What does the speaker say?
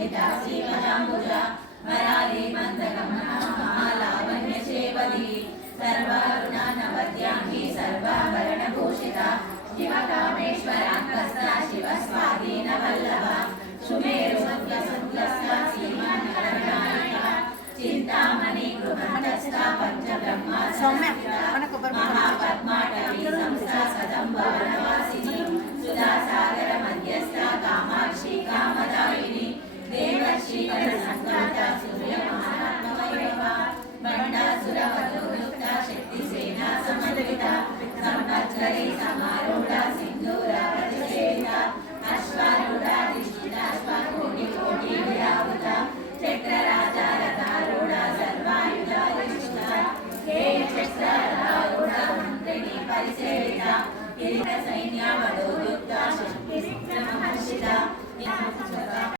Vandita श्रीमदाम्बुजा वराली मन्दगमना महालावण्यसेवदी सर्वारुणानवद्याङ्गी सर्वाभरणभूषिता शिवकामेश्वराङ्कस्ता शिवस्वाधीनवल्लभा सुमेरुसुन्दरसुन्दस्ता श्रीमन्नरनायिका Chintamani गृहस्थस्था पञ्चब्रह्मा